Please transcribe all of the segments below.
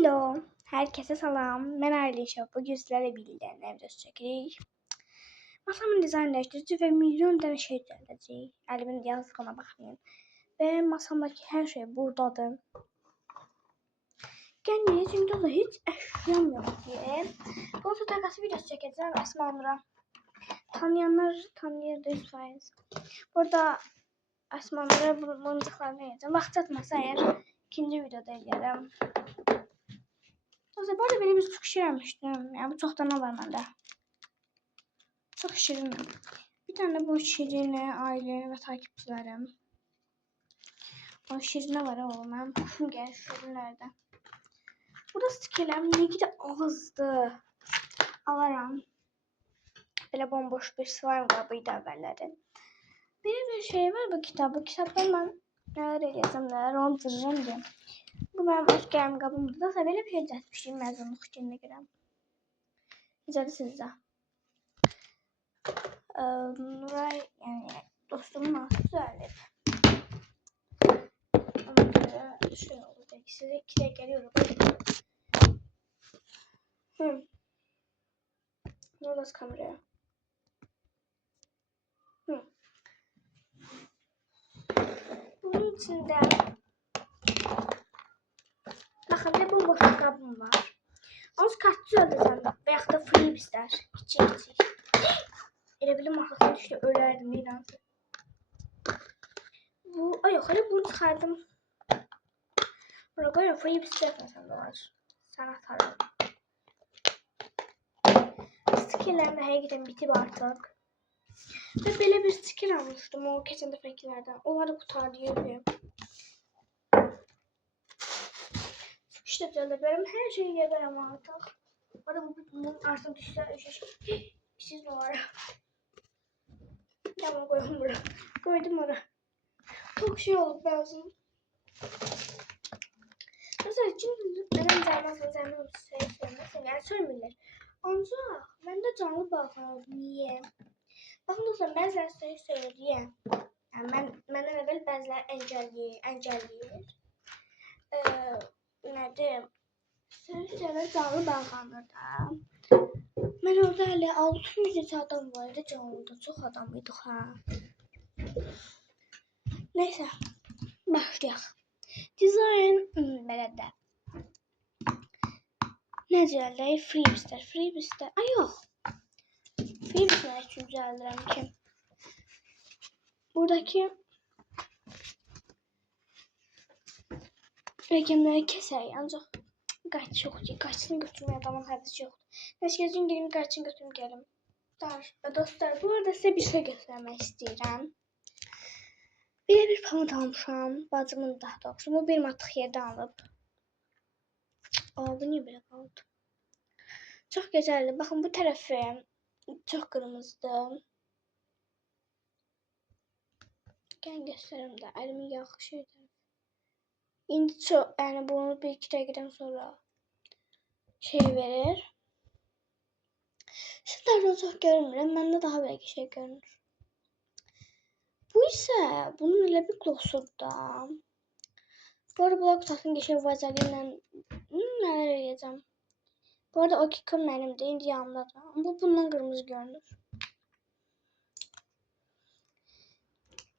Hello, herkese salam. Mən Aylin. Bugün sizlərlə birlikdə nə video çəkirik? Masamın dizaynləşdirici və milyon dənə şey düzəldəcəyik. Əlimin yazığına baxmayın. Və masamdakı hər şey buradadır. Gəlirik, çünki orada heç əşyam yoxdur. Qonşu takası videosu çəkəcəm Əsma Nura. Tanıyanlar tanıyır 100%. Burada Əsma Nura mıncıqlarını yiyəcəm. Vaxt çatmasa əgər ikinci videoda eləyərəm. O zaman böyle bir çok şirinmiştim. Yani bu çoktan var bende. Çok şirin. Bir tane bu şirine, aile ve takipçilerim. O şirine var oğlum. Ben hoşum gel şirinlerde. Burada stikerlerim ilgi de azdı. Alaram. Böyle bomboş bir slime kabıydı evvelleri. Benim bir şey var bu kitap. Bu kitaptan ben neler eləyəcəm, neler onduracağım diye. Bu benim öz gəlim qabımdır da. Belə bir şey düzəltmişdim məzunluq gününə görə. Necədir sizdə? Nuray, yəni dostumun altı düzəlib. Ona görə şey oldu. Belki sizə 2 dəqiqə gəliyorum. Ne oldu kameraya? Bunun içində baxın, bir bomboş qabım var. Onu kartçı ödəyəcəm və yaxud da flip istər. Kiçik. Elə bilim axısına düşdü, ölərdim ilansı. Ay yox, elə bunu çıxardım. Bura qoyun, flip istərsən də var. Sən atarım. Stikerlərim də həqiqətən bitib artıq. Və belə bir stiker almışdım o keçən dəfəkilərdən. Onları qutarlayıyorum. İşte düzəldirəm, hər şeyi yedərəm artıq. Orada bunun artıq düşsə, siz ne var? Tamam, koyalım buraya. Koydum oraya. Çok şey oldu lazım. Mesela şimdi benim zahmetim sevmezsin. Yani söylemeyler. Ancak ben de canlı bakalım. Niye? Bakın dostlar, bəziləri söyür diye. Yani məndən əvvəl bəziləri əncəlləyir. Nədir? Söyür canlı bağlanır da. Mən orada hələ 600 adam var idi canlıda. Çox adam idik ha. Neyse. Başlayaq. Dizayn belə də. Ne düzəldək? Freebster. Ay yox. Freebster üçün düzəldirəm ki. Buradakı rəqəmləri kəsək. Ancaq qaç yoxdur. Qaçını götürməyə adamın həvəsi yoxdur. Nəşkəzin gelin qaçını götürüm gəlim. Dostlar, bu arada sizə bir şey göstərmək istəyirəm. Belə bir pamut almışam. Bacımın daha doğrusu. Bu bir matlıq yerdə alıb. Bu niyə belə qaldı? Çox gözəldir. Baxın, bu tərəfi çox qırmızıdır. Gəlin göstərim də. Əlimin yaxşı şeydir. İndi çox, yəni bunu 1-2 dəqiqədən sonra şey verir. Sizlərdən çox görmürəm. Məndə daha belə şey görünür. Bu isə bunun elə bir glosudur da. Bu arada blok tasın geçir vazelinlə nələr eləyəcəm. Bu arada o kikim mənimdir. İndi yanımdadır. Bu bundan qırmızı görünür.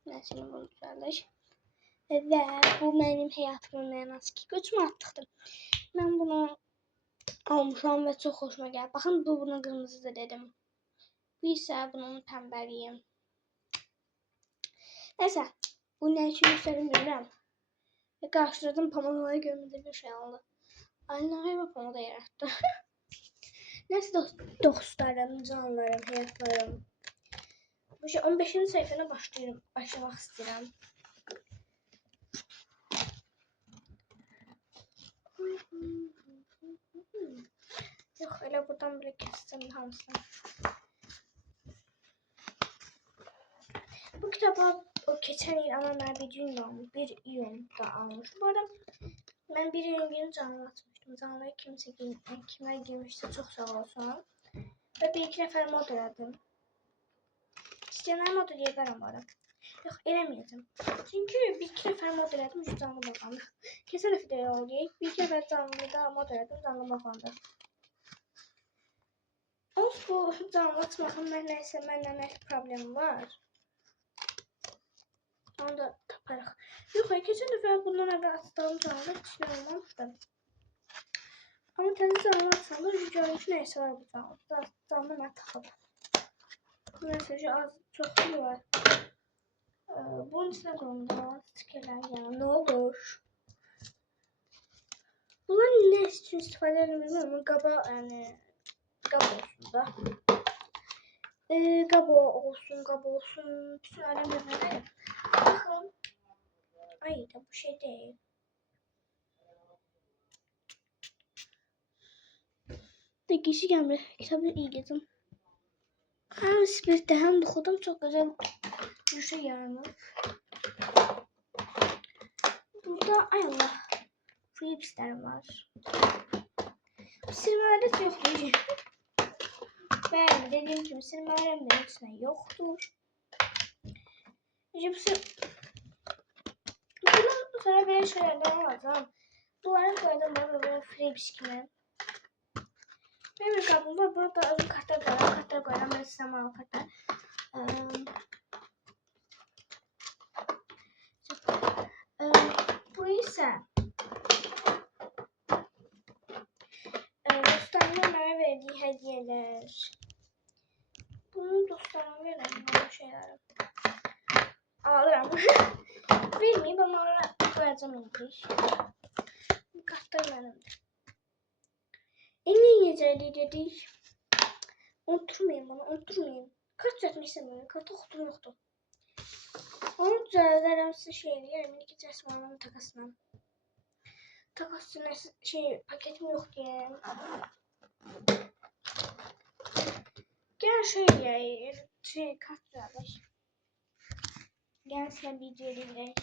Nəysə, bunu düzəldik. Və bu mənim həyatımın mənası ki, göçmə atdıqdır. Mən bunu almışam və çox xoşuma gəlir. Baxın, bu bunun qırmızıdır dedim. Bu isə bunun pəmbəliyim. Nəysə, bu nə üçün göstərim bilmirəm. Ve karşıladım, pamuklara görmediğim bir şey oldu. Aynı pamuda yarattı. Neyse dostlarım, canlarım, hayatlarım. Bu şey 15. sayfana başlamak istedim. Yok, öyle buradan bile kestim hamısını. Bu kitaba o geçen yıl ama ben bir iyonda almışım. Bu arada ben bir yıl canlı atmıştım. Canlıya kimler girmişse çok sağ olsun. Ve bir iki nefer mod elədim. İstəyənlər mod eləyə verəm bu arada. Yox, eləməyəcəm. Çünki bir iki nəfər mod elədim, canlı baxandı. Keçən dəfə də elə oldu. Bir iki nəfər canlıda mod elədim, canlı baxandı. Olsun, bu canlı açmaqın məndən nə problemi var? Onu da taparıq. Yox, keçən dəfə bundan əvvəl açdığım canlıda heç nə olmamışdı. Amma təzə canlı açanda görmüş nəysə var bu canlıda. Canlı mənə taxıb. Mesajı az, çox var. Bunun içine koyalım da stikerler ya, ne olur. Bunlar ne için istifade edilmez ama kaba yani kaba olsun da. Kaba olsun. Bütün alemlerine bakın. Ay da bu şey değil. De kişi gelmedi. Kitabı iyi gezdim. Hem spiritte hem dokudum. Çok güzel bir şey yaranır. Burada ay Allah. Flipsler var. Silmelerde yok değil. Ben dediğim gibi silmelerimde hepsine yoktur. Bundan sonra böyle şeylerden alacağım. Bunları koydum böyle Flips gibi. Benim bir kabım var. Burada uzun kartlar koyalım. Ben size mal kartlar. Bu ise dostlarımın bana verdiği hediyeler. Bunu dostlarıma verelim bu şeyleri. Alırım. Vermeyeyim ama onlara koyacağım ilgiş. Bu kartlar benimdir. En iyi yiyeceği dedik. Unutmayayım bunu, unutmayayım. Kaç yatmışsam böyle, kartı okutum yoktu. Onu düzeltirim size yerim. İki resmanın takasına. Takasına paketim yok diye. Gel kart düzeltir. Gel sen bir diyelim.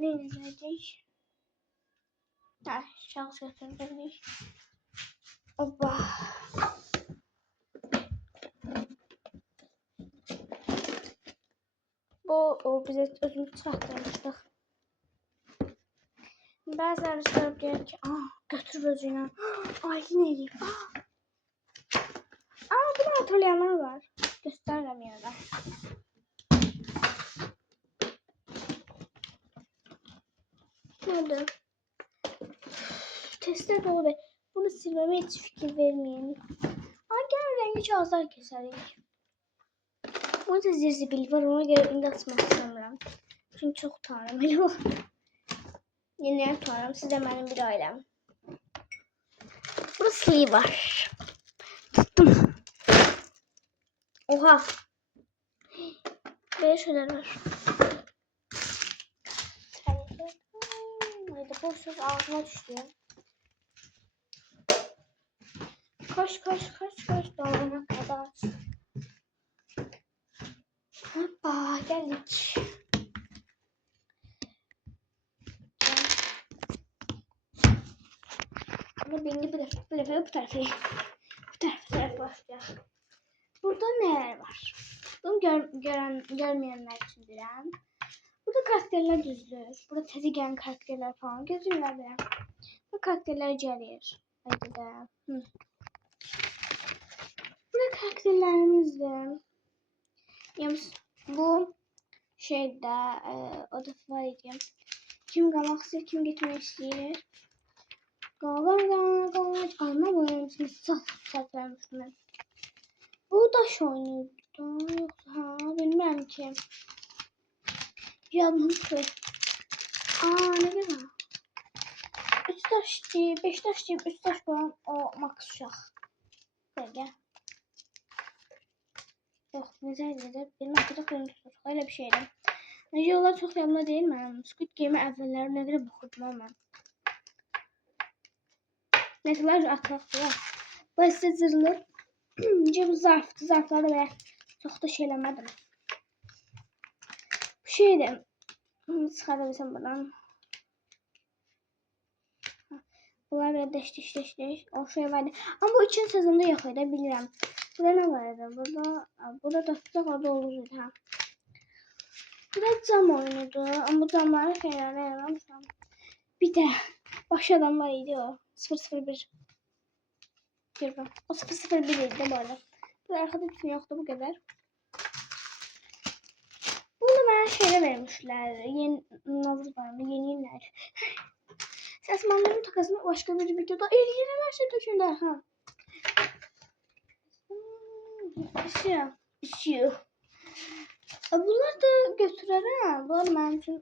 Ne izledik? Şans gösterdik. Hoppa. Bu bize özümüz çıxartmışdıq. Bəzən rüzgar deyir ki, götür özünə. Ay, yine eləyib. Bu da hatırlayanlar var. Göstərirəm yerdə. Nerede? Testler dolu. Bunu silmeme hiç fikir vermeyin. Gel rengi kağıtlar keserik. Burada zirzibil var, ona göre indi açmaq istəmirəm. Çünki çox utanıram elə o. Yenidən utanıram, siz də mənim bir ailəm. Burada sleeve var. Tuttum. Oha. Böyle şeyler var. Haydi boşsuz ağzıma düştü. Koş dolana kadar. Hoppa geldik. Bunu beni bu tarafa başlayalım. Burada neler var? Bunu görmeyenler için bilən. Burada karakterler düzülür. Burada təzə gələn karakterler falan gözükürlər belə. Bu karakterler gəlir. Haydi də. Burada karakterlerimizdir. Bu şeyde o da var idi. Kim qalmaq istəyir, kim getmək istəyir. Qalma bunun için sat vermişim. Bu daş oynuyordu. Yoksa bilmem ki. Yanlış. Ne kadar? 3 taş deyip 5 taş deyip 3 taş koyan o max uşaq. Böyle. Yok necə bilmem ki de tutur. Öyle bir şeydi. Necə yollar çok yanına değil mi? Squid Game'e əvvəlləri nə qədər baxırdım ama. Ne kadar atlaktı ya. Bu ise zırhlı. Bu zarftı. Zarfları ve çok da şeylemedim. Bu şeydi. Çıkarabilirsem buradan. Bunlar böyle deşmiş. O şey vardı. Ama bu için sezonda yok idi bilirəm. Burada ne vardı? Burada da orada olurdu ha. Burada cam oynuyordu. Ama bu camları kenarına yaramışam. Bir de baş adamlar idi o. 001. Görürüm. O 001 idi bu arada. Bu arkada üçün yoktu bu kadar. Bunu bana şeyle vermişler. Yeni Navruz bayramı yeni yeniler. Sesmanların takasını başka bir videoda eləyirəm her şey ha. İşiyor. Bunlar da götürərəm. Bunlar mənim üçün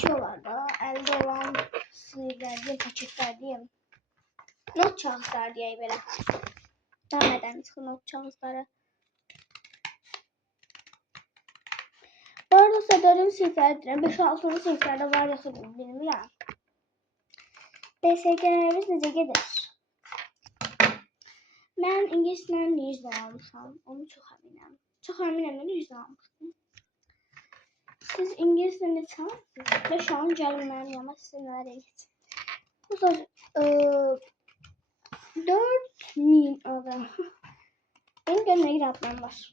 şey olar da. Əldə olan sinirlər deyim, paketlər deyim. Not kağızlar deyək belə. Daha nədən çıxır not kağızları. Bu arada Sədarın sifərdirəm. 5-6 sifərdə var yoxsa bilmirəm. DSG-lərimiz necə gedir? Mən ingilislə 100 almışam. Onu çox əminəm. Çox əminəm də 100 almışam. Siz ingilislə neçə almışsınız? 5 alın gəlin mənim yanıma sizə nələr eləyəcəm. Bu da 4000 adam. Benim gönlüne bir adlam var.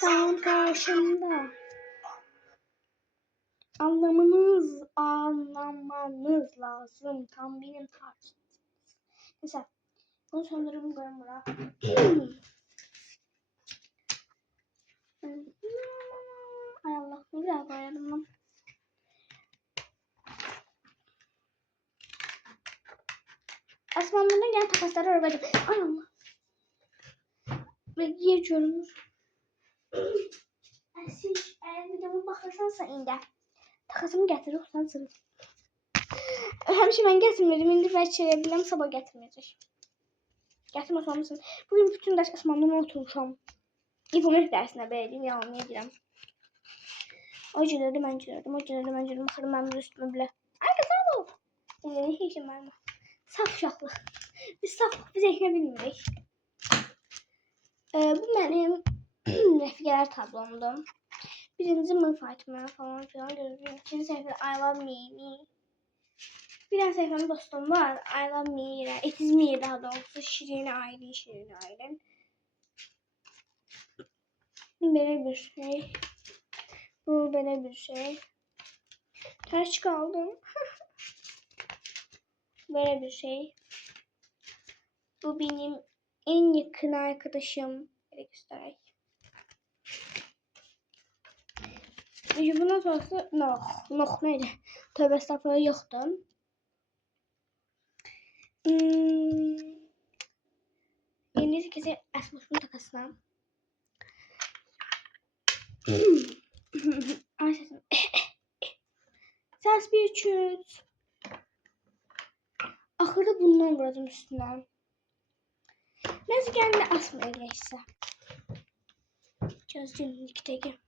Tam karşımda. Anlamanız lazım. Tam benim tarzım. Mesela bunu söndürürüm koyayım buraya. Ay Allah ne güzel koyarım lan. Asmanlarına gelen takasları arabacım. Ay Allah. Ve yer görünür. Siz eğer videomu bakırsansa indi. Takasımı getirir sen sırf. Həmişə mən gətirmirdim. İndi bəlkə elə biləm sabah gətirməyəcək. Gətirməsə olmasın. Bugün bütün dərs Asmandan oturmuşam. İnformatik dərsinə beləyim, yalanlıya deyirəm. O gəlirdi, mən gəlirdim. Baxırım mənim üstümə bilə. Ay qızal ol. Heç işim var mı? Saf uşaqlıq. Biz saflıq, biz eşinə bilmirik. Bu mənim rəfiqələr tablomdur. Birinci Mıfatımə falan filan görürüm. İkinci səhifə I love me. Bir tane sayfamda dostum var. I love me. It is me daha doğrusu. Şirin Aylin. Böyle bir şey. Bu böyle bir şey. Ters kaldım. Böyle bir şey. Bu benim en yakın arkadaşım. Böyle göstereyim. Bundan sonrası Noh neydi? Tövbe estağfurullah yoktu. Yeni kesin Esmoş'un takasına. Ay sesim. Ses bir çüt. Ahırda bundan vurdum üstüne. Neyse kendine asmaya geçse. Gözlüğümün ikideki.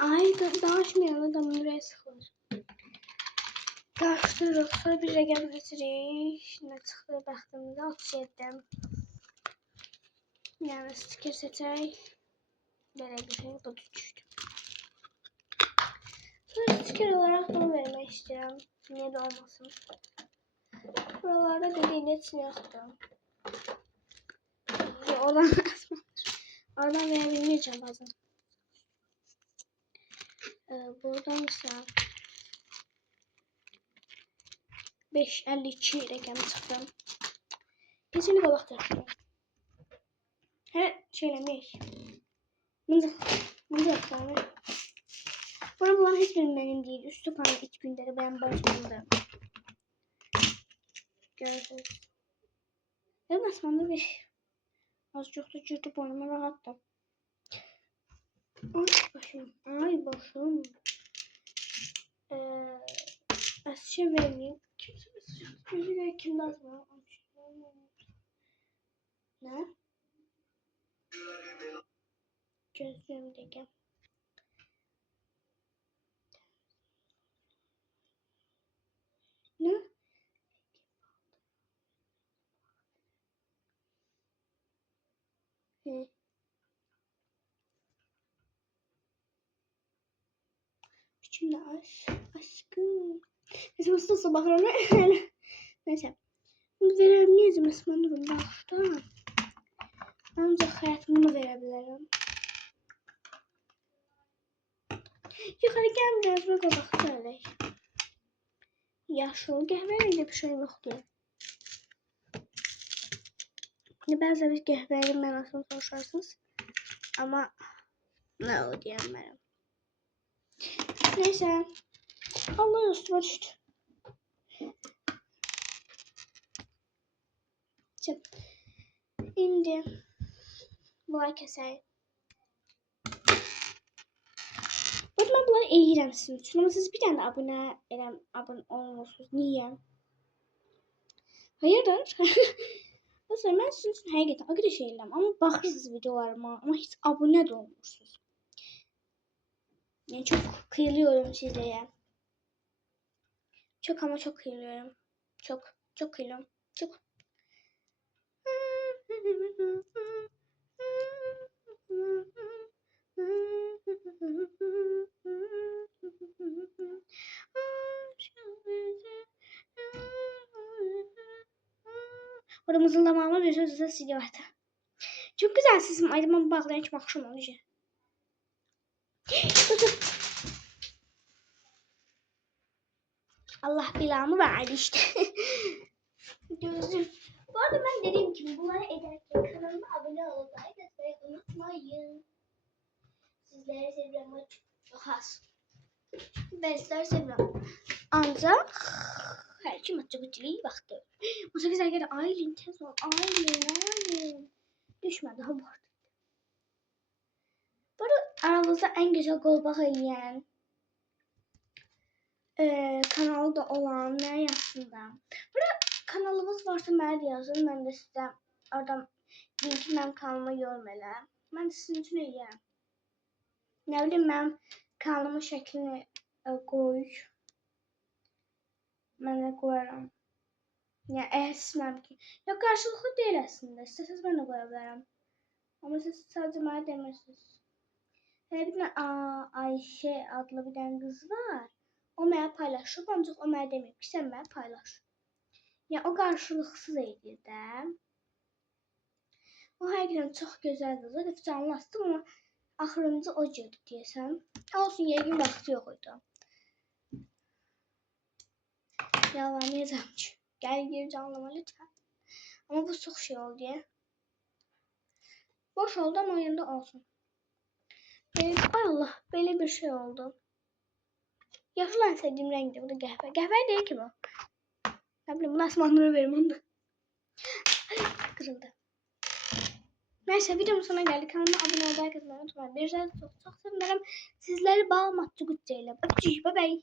Ay danışmayalım da buraya sıkılır. Karıştırırıq. Sonra bir rəqəm seçirik. Nə çıxdı bəxtimizə 37. Yəni stiker seçək. Böyle bir şey bu düştü. Sonra sticker olarak bunu vermek istiyorum. Niye de olmasın. Buralarda dediğin için yoktu. Oradan oradan verebilmeyeceğim bazen. Buradan ise 5.52 reklamı çıktı. Kesinlikle baktım. Her şeylemiş. Bunu yapsam. Buralar hiç benim değil. Üstü falan 2000'leri ben başımda. Görürsünüz. Ben aslında bir az çok da cırtıp oynama rahattım. Ay başım. Ay başım. Şey vermeyeyim. Kimse mesaj kim yazmıyor. Ne? Gözlüğümdeki. Ne? He. Şimdi aşkım. Mesela usta sabahlarına öyle. Neyse. Veremeyeceğim Esmanur'un başta. Ancak hayatımı verebilirim. Yukarı gelmeyeceğiz. Böyle baktı öyle. Yaşıl gehveyle bir şey yoktu. Bazı bir gehvelim ben aslında soruşarsınız. Ama ne o diyemem. Neyse. Allah üstüme düştü. Şimdi bunları keseyim. Ben bunları eğirəm sizin üçün. Ama siz bir tane abone olmuyorsunuz. Niye? Hayırdır? Mesela ben sizin üçün həqiqətən o qədər şey edirəm. Ama baxırsınız videolarıma. Ama hiç abone de olmuyorsunuz. Yani çok kıyılıyorum sizlere. Çok ama çok kıyılıyorum. Çok kıyılıyorum. Çok. Orada mızıldamağıma bir sözü silgi vardı. Çok güzel sesim. Aydın'ıma bağlayan hiç bakışım olacak. Allah belamı verdi işte. Gözüm. Bu arada ben dediğim gibi bunları ederken kanalıma abone olmayı da unutmayın. Sizleri seviyorum. Çok az. Ben sizleri seviyorum. Ancak her kim açık baktı. Bu sefer geldi. Aylin tez ol. Aylin. Düşmedi. Ha bu arada. Bu arada aramızda en güzel kolbak yiyen kanalda olan ne yazsında. Burada kanalımız varsa mənə yazın. Ben de size oradan linki benim kanalıma görmələm. Ben de sizin için eləyəm. Ne bileyim ben kanalımın şeklini koy. Ben de koyarım. Yani esmem ki. Ya karşılıklı değil aslında. İsterseniz ben de koyabilirim. Ama siz sadece bana demirsiniz. Bir tane Ayşe adlı bir tane kız var. O mənə paylaşıb, ancaq o mənə deməyib ki, sən mənə paylaş. Yəni o qarşılıqsız idi də. O həqiqətən çox gözəl qızdır. Hep canlı astım ama axırıncı o girdi deyəsən. Olsun, yəqin vaxtı yox idi. Yalvarmayacağım ki. Gel gir canlıma lütfen. Ama bu çok şey oldu ya. Boş oldu ama yanında olsun. Ay Allah, böyle bir şey oldu. Yaşlı en sevdiğim renkti. Bu da gəhvə. Gəhvə değil ki bu. Ne bileyim, bunu asmanlara verim onu da. Kırıldı. Neyse videomun sonuna geldik. Kanalıma abone olmayı unutmayın. Bir çok sevinirim. Sizleri bağlamak çok güzel. Bye bye.